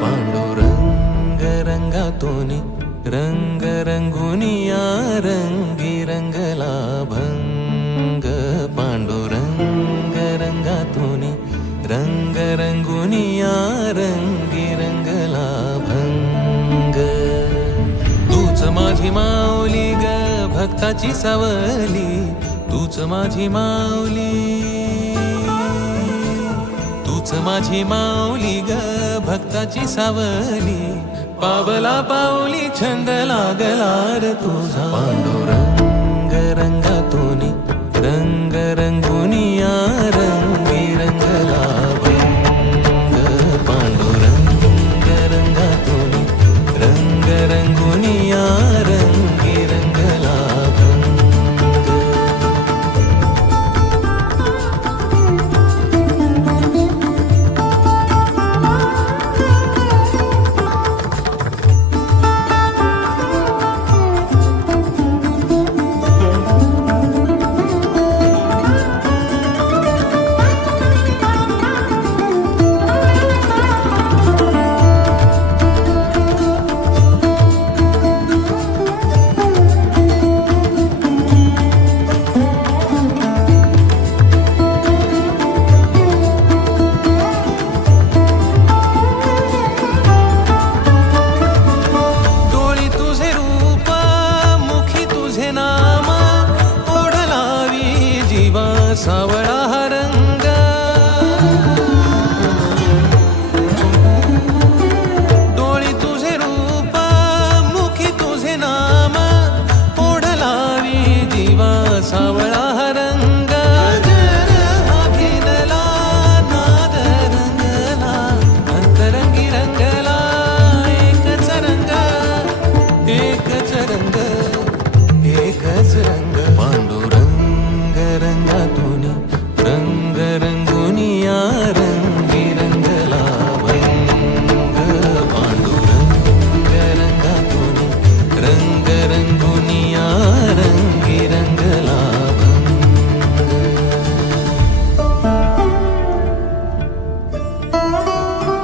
पांडुरंग रंगातूनी रंग रंगुनिया रंगी रंगला भंग। पांडुरंग रंगातूनी रंग रंगुनिया रंगी रंगला भंग। तूच माझी माऊली ग भक्ताची सावली, तूच माझी माऊली, तूच माझी माऊली ग भक्ताची सावली। पावला पाऊली छंद लागला रे तुझा। पांडुरंग रंगातूनी रंग रंगुनिया रंगी रंग